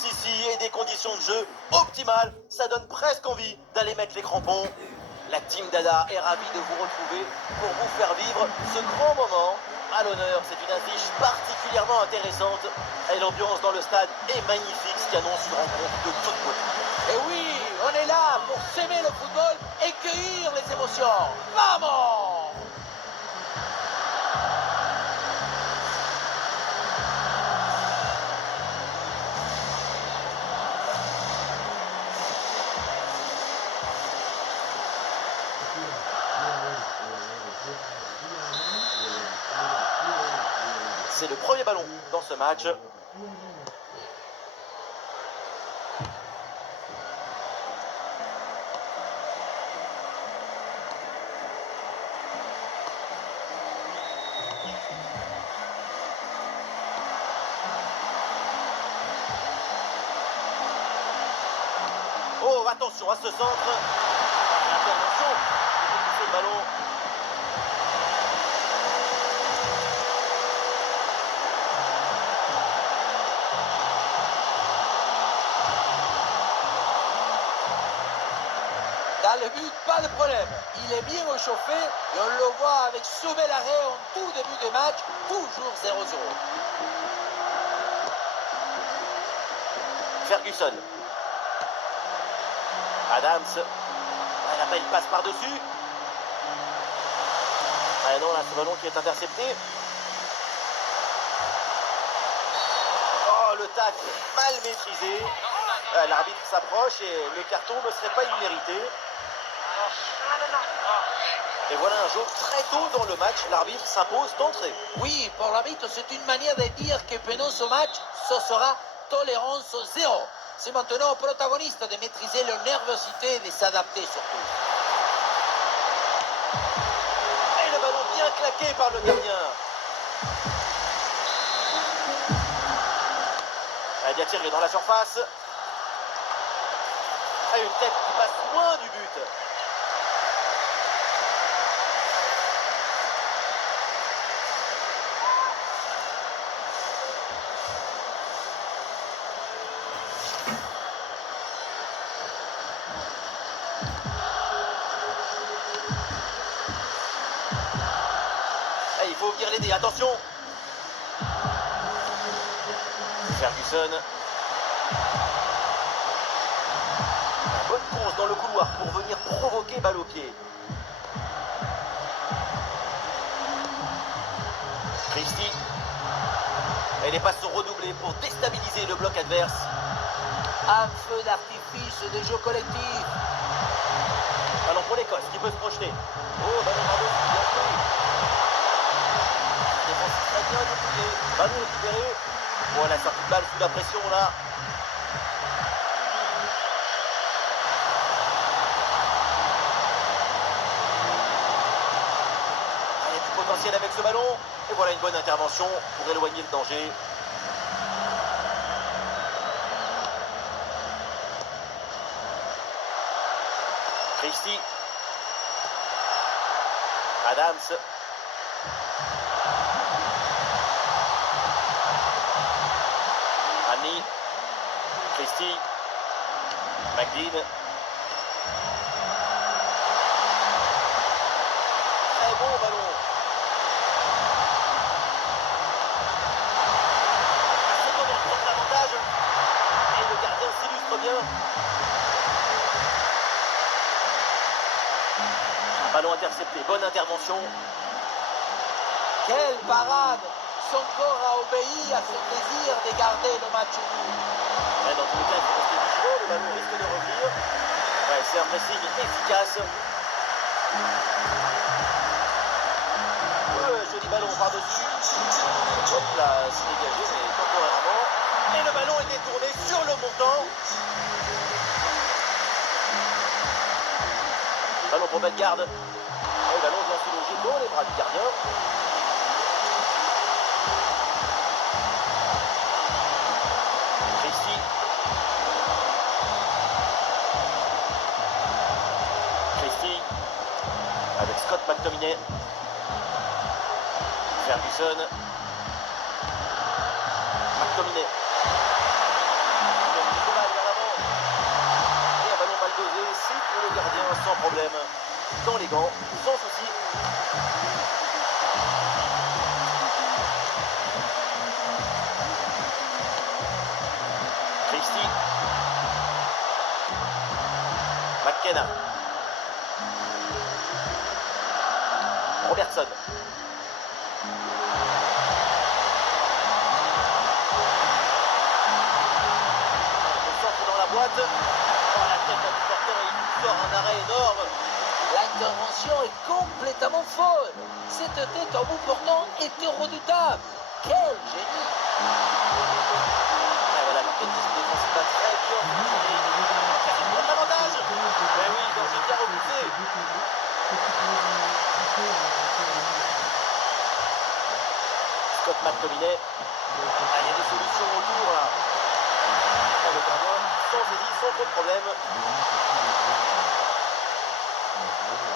douce ici et des conditions de jeu optimales. Ça donne presque envie d'aller mettre les crampons. La team Dada est ravie de vous retrouver pour vous faire vivre ce grand moment. À l'honneur, c'est une affiche particulièrement intéressante et l'ambiance dans le stade est magnifique, ce qui annonce une rencontre de toute beauté. Et oui, on est là pour s'aimer le football et cueillir les émotions. Vamos! C'est le premier ballon dans ce match. Oh, attention à ce centre. Intervention. C'est le ballon. Dans le but, pas de problème. Il est bien réchauffé et on le voit avec ce bel arrêt en tout début de match, toujours 0-0. Ferguson. Adams. La balle passe par-dessus. Ah non, là, ce ballon qui est intercepté. Oh, le tacle mal maîtrisé. L'arbitre s'approche et le carton ne serait pas immérité. Et voilà un jeu très tôt dans le match. L'arbitre s'impose d'entrée. Oui, pour l'arbitre, c'est une manière de dire que pendant ce match, ce sera tolérance zéro. C'est maintenant au protagoniste de maîtriser leur nervosité et de s'adapter surtout. Et le ballon bien claqué par le gardien. Elle vient tirer dans la surface. Et une tête qui passe loin du but. Et il faut venir l'aider, attention. Ferguson. La bonne course dans le couloir pour venir provoquer balle au pied. Christie. Et les passes sont redoublées pour déstabiliser le bloc adverse. Un feu d'artifice de jeu collectif. Ballon pour l'Écosse qui peut se projeter. Oh, ballon par-dessus, bien joué. Défense très bien dépouillé. Ballon récupéré. Bon, elle a sorti de balle sous la pression là. Elle est plus potentielle avec ce ballon. Et voilà une bonne intervention pour éloigner le danger. Christie. Adams. Annie. Christie. McDean. Très bon ballon. C'est comment prendre l'avantage. Et le gardien s'illustre bien. Ballon intercepté, bonne intervention. Quelle parade! Son corps a obéi à ce désir de garder le match nul. Ouais, dans tous les cas, il faut rester vigilant, le ballon risque de revenir. Ouais, c'est un pressing efficace. Joli ballon par-dessus. Hop là, c'est dégagé, mais temporairement. Et le ballon est détourné sur le montant. Ballon pour Bellegarde. Et le ballon vient se loger dans les bras du gardien. Christie. Christie. Avec Scott McTominay. Ferguson. McTominay. gants, sans souci. Christie. McKenna. Robertson. Le centre dans la boîte. Oh, la tête d'un supporter et il sort un arrêt énorme. L'intervention est complètement folle. Cette tête en bout portant était redoutable. Quel génie! Et voilà, l'organisme défensif a très bien fonctionné. Ça fait prendre l'avantage. Mais oui, danger bien repoussé. Scott McTominay. Ah, il y a des solutions autour là. Oh, le gardien, sans hésiter, sans trop de problème.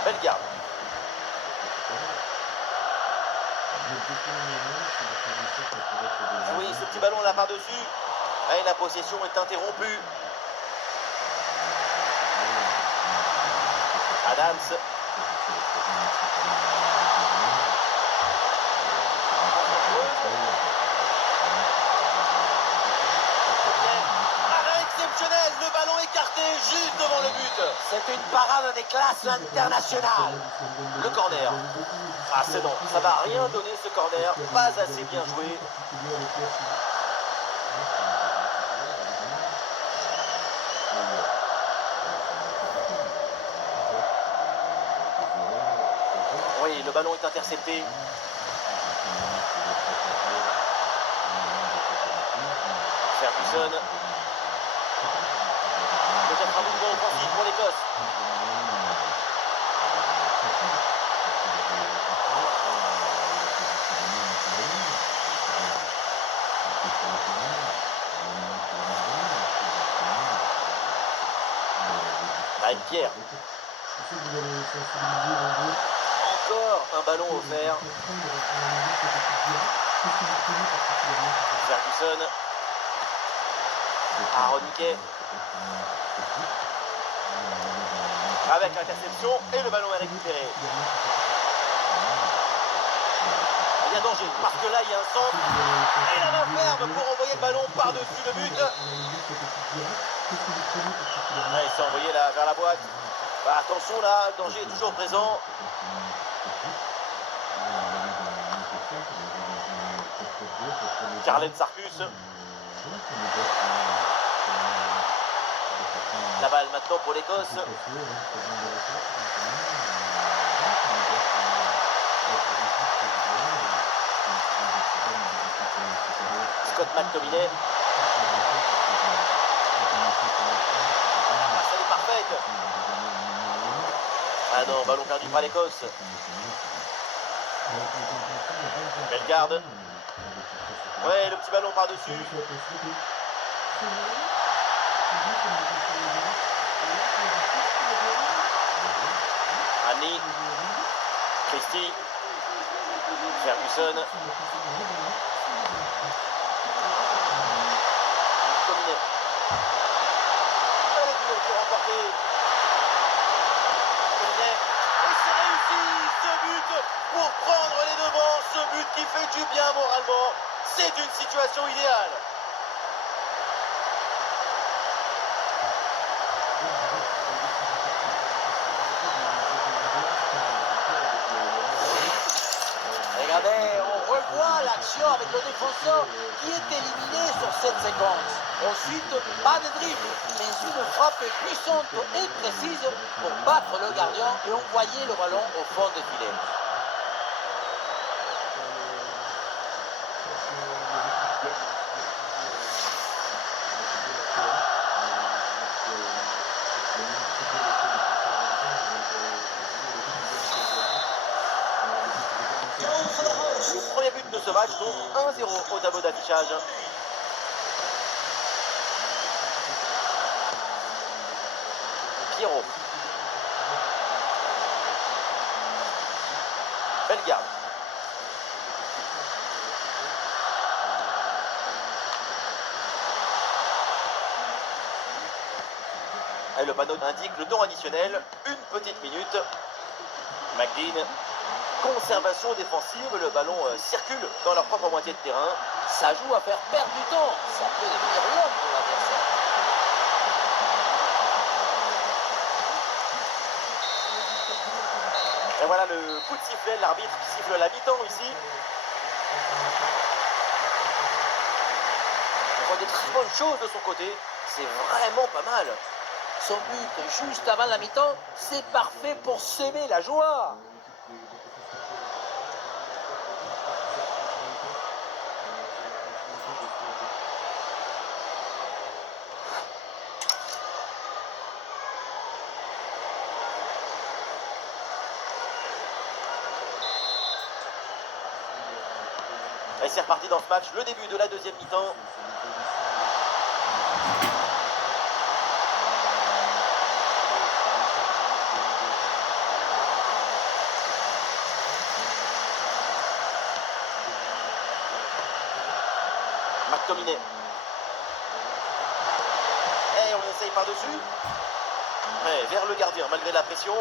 Belle garde. Oui, ce petit ballon là par-dessus. Et la possession est interrompue. Adams. Arrêt exceptionnel, le ballon écarté juste devant le but. C'est une parade des classes internationales. Le corner. Ah c'est non, ça va rien donner ce corner, pas assez bien joué. Oui, le ballon est intercepté. Ferguson. Peut-être un mouvement offensif pour l'Écosse. Avec Pierre. Encore un ballon offert. Ferguson. Aaron Niquet. Avec l'interception et le ballon est récupéré. Il y a danger parce que là il y a un centre et la main ferme pour envoyer le ballon par-dessus le but. Là, il s'est envoyé là, vers la boîte. Bah, attention là, le danger est toujours présent. Carlen Sarkus. La balle maintenant pour l'Écosse. Scott McTominay. Ah, ça est parfaite. Ah non, ballon perdu par l'Écosse. Belle garde. Ouais, le petit ballon par-dessus. Annie. Christie. Ferguson. Combiné. Elle est remportée. Combiné. Et c'est réussi ce but pour prendre les devants. Ce but qui fait du bien moralement. C'est une situation idéale. Regardez, on revoit l'action avec le défenseur qui est éliminé sur cette séquence. Ensuite, pas de dribble, mais une frappe puissante et précise pour battre le gardien et envoyer le ballon au fond des filets. Le premier but de ce match, donc 1-0 au tableau d'affichage. Pierrot. Belle garde. Et le panneau indique le temps additionnel, 1 petite minute. McGinn, conservation défensive, le ballon circule dans leur propre moitié de terrain. Ça joue à faire perdre du temps. Ça peut devenir long pour l'adversaire. Et voilà le coup de sifflet, l'arbitre qui siffle la mi-temps ici. On voit des très bonnes choses de son côté, c'est vraiment pas mal. Son but juste avant la mi-temps, c'est parfait pour s'aimer la joie. Et c'est reparti dans ce match, le début de la deuxième mi-temps. McTominay. Et on essaye par-dessus. Ouais, vers le gardien, malgré la pression.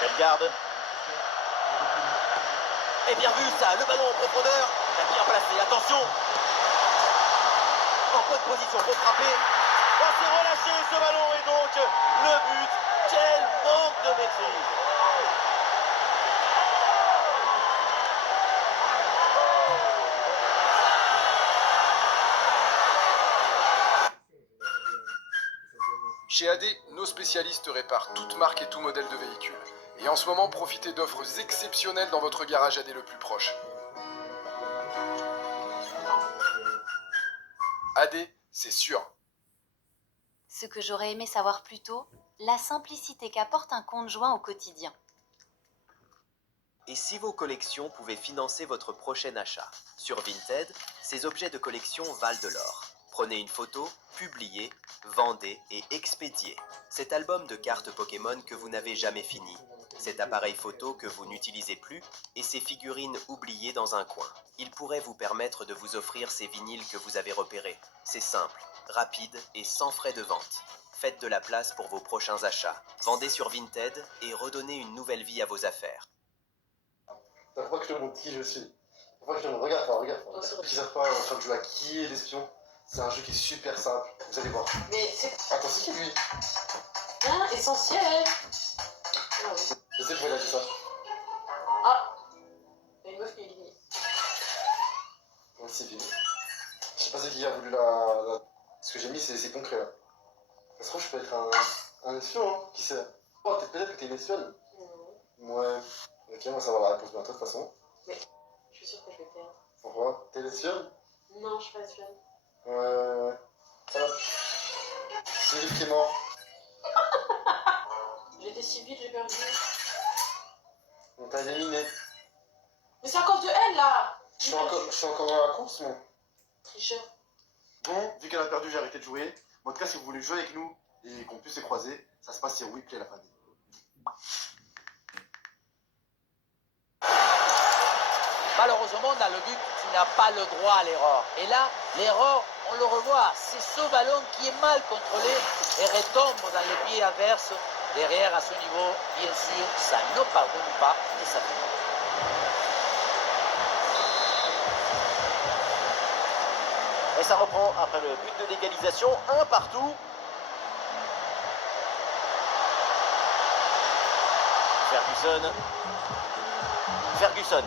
Belle garde. Et bien vu ça, le ballon en profondeur. Il a bien placé, attention. En bonne position pour frapper. Oh, c'est relâché ce ballon et donc le but. Quel manque de maîtrise. Chez AD, nos spécialistes réparent toute marque et tout modèle de véhicule. Et en ce moment, profitez d'offres exceptionnelles dans votre garage AD le plus proche. AD, c'est sûr. Ce que j'aurais aimé savoir plus tôt, la simplicité qu'apporte un compte joint au quotidien. Et si vos collections pouvaient financer votre prochain achat? Sur Vinted, ces objets de collection valent de l'or. Prenez une photo, publiez, vendez et expédiez. Cet album de cartes Pokémon que vous n'avez jamais fini. Cet appareil photo que vous n'utilisez plus et ces figurines oubliées dans un coin. Il pourrait vous permettre de vous offrir ces vinyles que vous avez repérés. C'est simple, rapide et sans frais de vente. Faites de la place pour vos prochains achats. Vendez sur Vinted et redonnez une nouvelle vie à vos affaires. Faut pas que je te montre qui je suis. Faut pas que je te montre. Regarde, regarde. Qui savent pas, on est en train de jouer à qui est l'espion. C'est un jeu qui est super simple. Vous allez voir. Mais c'est Attends, c'est qui lui? hein, essentiel. Ah oui. Je sais pourquoi il a dit ça. Ah, il y a une meuf qui est éliminée. Donc c'est fini. Je sais pas c'est qui a voulu Ce que j'ai mis, c'est concret là. Ça se trouve, je peux être un espion, hein. Qui sait? Oh, peut-être que t'es une espionne. Non. Ouais. Ok, on va savoir la réponse bientôt de toute façon. Mais je suis sûre que je vais perdre. Pourquoi? T'es l'espionne? Non, je suis pas sûre. Ouais. Ça va. C'est lui qui est mort. J'étais si vite, j'ai perdu. On t'a éliminé. Mais c'est à cause de elle là. Je suis encore dans la course, moi. Tricheur. Bon, vu qu'elle a perdu, j'ai arrêté de jouer. Mais en tout cas, si vous voulez jouer avec nous et qu'on puisse se croiser, ça se passe sur Weplay la famille. Malheureusement, dans le but, tu n'as pas le droit à l'erreur. Et là, l'erreur, on le revoit, c'est ce ballon qui est mal contrôlé et retombe dans les pieds adverses. Derrière, à ce niveau, bien sûr, ça ne pardonne pas et ça fait mal. Et ça reprend après le but de l'égalisation, un partout. Ferguson.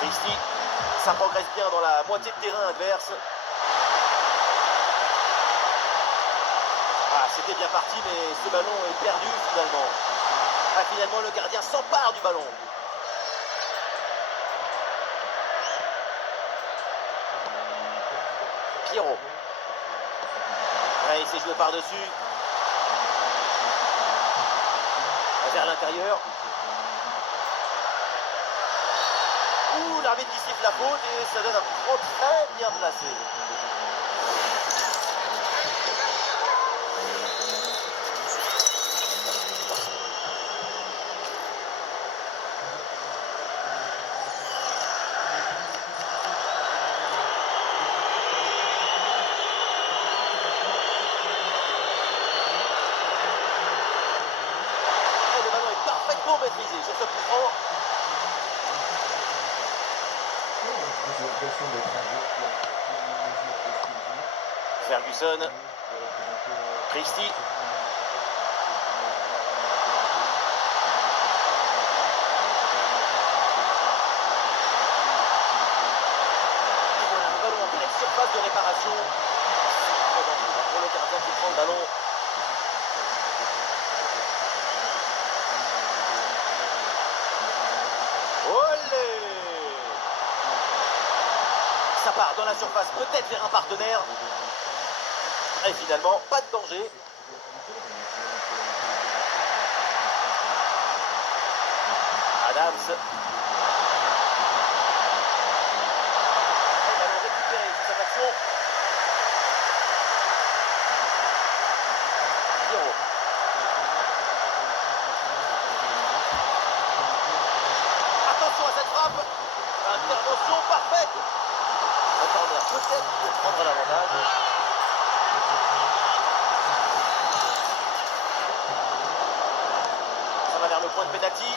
Christie, ça progresse bien dans la moitié de terrain adverse. Ah, c'était bien parti, mais ce ballon est perdu finalement. Ah, finalement, le gardien s'empare du ballon. Pierrot. Ouais, il s'est joué par-dessus. Vers l'intérieur. Ouh, l'arbitre qui siffle la faute et ça donne un coup franc très bien placé. toujours maîtrisé sur ce coup franc. Ferguson, Christie. Surface de réparation. Très dangereux pour le gardien qui prend le ballon. Olé! Ça part dans la surface, peut-être vers un partenaire. Et finalement, pas de danger. Adams. Attention à cette frappe. Intervention parfaite. Un corner peut-être pour prendre l'avantage. Ça va vers le point de pénalty.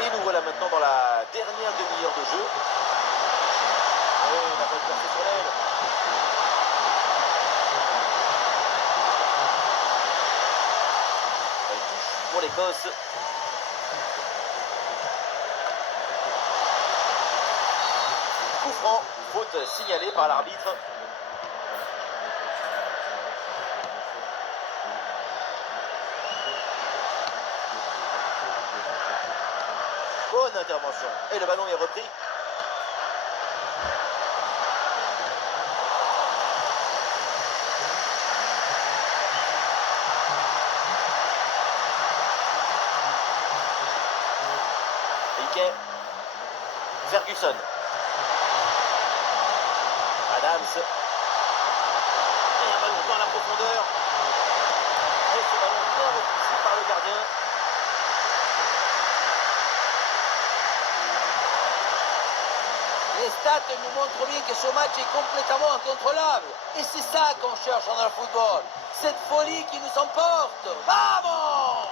Et nous voilà maintenant dans la dernière demi-heure de jeu. Et la bonne percée sur l'aile. Elle touche pour l'Écosse. Coup franc, faute signalée par l'arbitre. Bonne intervention. Et le ballon est repris. Piquet. Ferguson. Adams. Et un ballon dans la profondeur. Et ce ballon bien repoussé par le gardien. Les stats nous montrent bien que ce match est complètement incontrôlable. Et c'est ça qu'on cherche dans le football. Cette folie qui nous emporte. Vamos!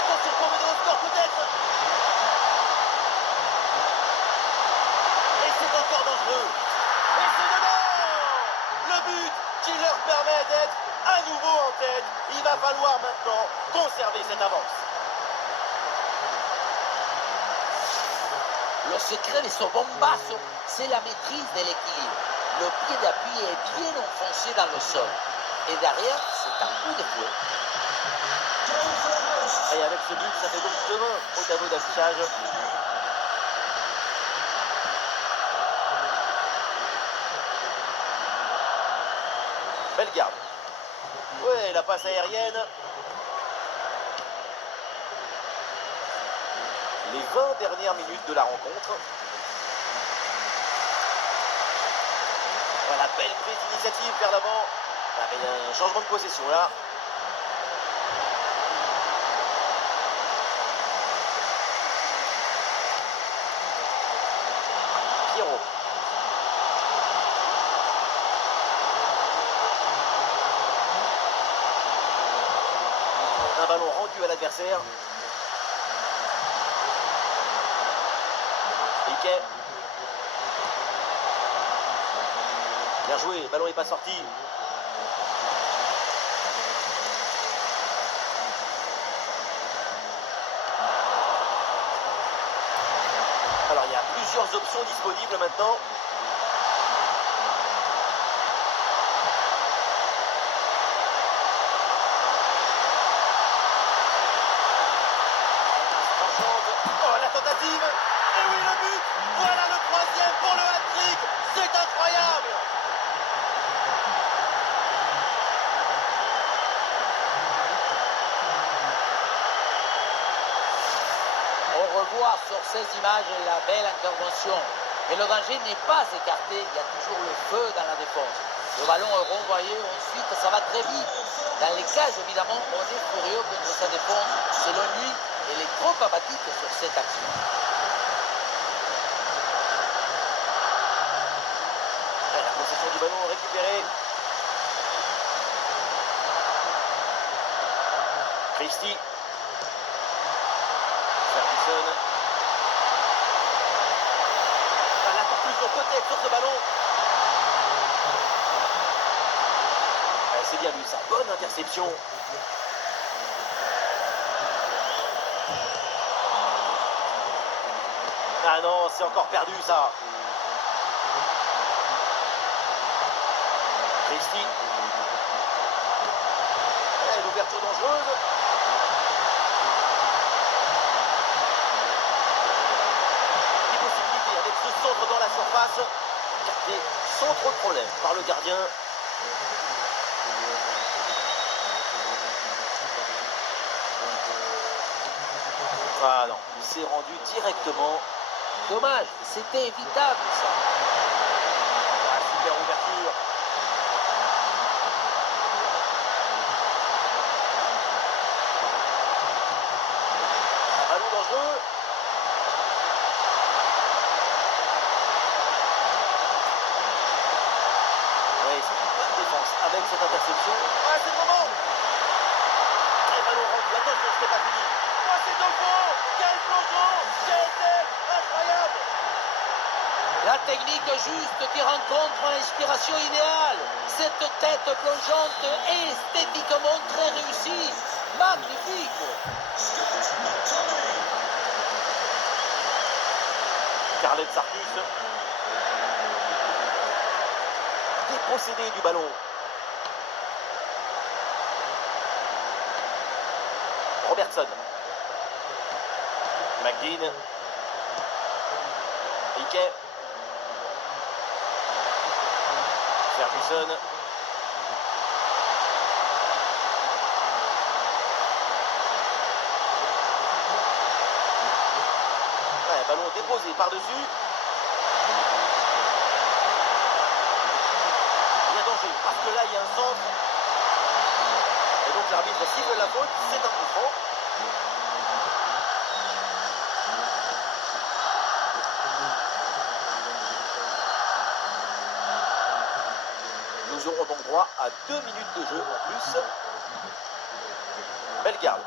Attention pour mener au score peut-être. Et c'est encore dangereux. Et c'est dedans. Le but qui leur permet d'être à nouveau en tête. Il va falloir maintenant conserver cette avance. Le secret de ce bombasso, c'est la maîtrise de l'équilibre. Le pied d'appui est bien enfoncé dans le sol. Et derrière, c'est un coup de fouet. Et avec ce but, ça fait donc 2-1 au tableau d'affichage. Belle garde. Ouais, la passe aérienne. Les 20 dernières minutes de la rencontre. Voilà, belle prise d'initiative vers l'avant. Il y a un changement de possession là. Pierrot. Un ballon rendu à l'adversaire. Piquet. Bien joué, le ballon n'est pas sorti. Alors il y a plusieurs options disponibles maintenant. Oh la tentative. Et oui le but. Voilà le troisième pour le hat-trick. C'est incroyable. On revoit sur ces images la belle intervention. Mais le danger n'est pas écarté, il y a toujours le feu dans la défense. Le ballon est renvoyé, ensuite ça va très vite. Dans les cages, évidemment, on est furieux contre sa défense. Selon lui, elle est trop apathique sur cette action. du ballon récupéré. Christie. Ferguson. La conclusion peut-être sur ce ballon. C'est bien lui, ça. Bonne interception. Ah non, c'est encore perdu ça. Christie. L'ouverture dangereuse. Des possibilités avec ce centre dans la surface. Capté sans trop de problème par le gardien. Ah non, il s'est rendu directement. Dommage, c'était évitable ça. Ah, super ouverture. Ballon dangereux. Oui, c'est une bonne défense avec cette interception. Ah, c'est le moment. Et ballon rendu. Attention, c'était pas fini. Ah, c'est Dolfo. Quel plongeon. Quel tête. Incroyable. La technique juste qui rencontre l'inspiration idéale. Cette tête plongeante est esthétiquement très réussie. Magnifique. Carlet Sarkus. Dépossédé du ballon. Robertson. McGinn. Ike. Ferguson. Ouais, ballon déposé par-dessus. Il y a danger, parce que là, il y a un centre. Et donc l'arbitre siffle la faute, c'est un coup franc. Nous aurons donc droit à 2 minutes de jeu en plus. Belle garde.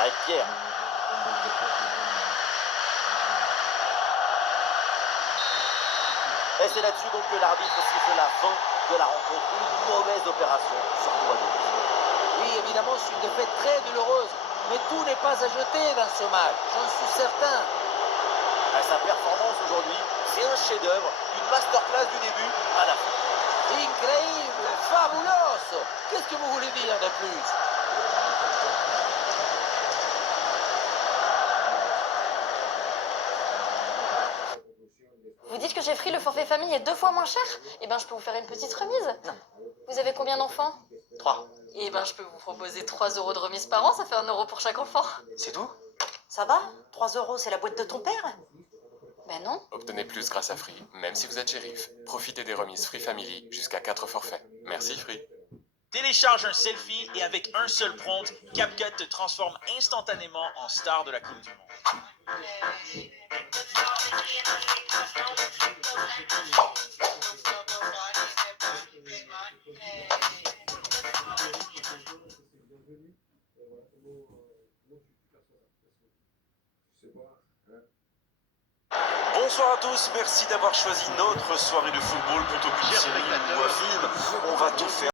Avec Pierre. Et c'est là-dessus donc que l'arbitre siffle la fin de la rencontre. Une mauvaise opération, surtout à gauche. Oui, évidemment, c'est une défaite très douloureuse. Mais tout n'est pas à jeter dans ce match, j'en suis certain. Sa performance aujourd'hui, c'est un chef-d'œuvre, une masterclass du début à la fin. Incroyable, fabuloso. Qu'est-ce que vous voulez dire de plus? Vous dites que j'ai pris le forfait famille est 2 fois moins cher? Eh ben, je peux vous faire une petite remise. Non. Vous avez combien d'enfants? 3. Eh ben, je peux vous proposer 3 € de remise par an, ça fait 1 € pour chaque enfant. C'est tout? Ça va? 3 €, c'est la boîte de ton père? Ben non. Obtenez plus grâce à Free, même si vous êtes shérif. Profitez des remises Free Family jusqu'à 4 forfaits. Merci Free. Télécharge un selfie et avec un seul prompt, CapCut te transforme instantanément en star de la Coupe du Monde. Bonsoir à tous, merci d'avoir choisi notre soirée de football plutôt qu'une série ou un film. On va tout faire.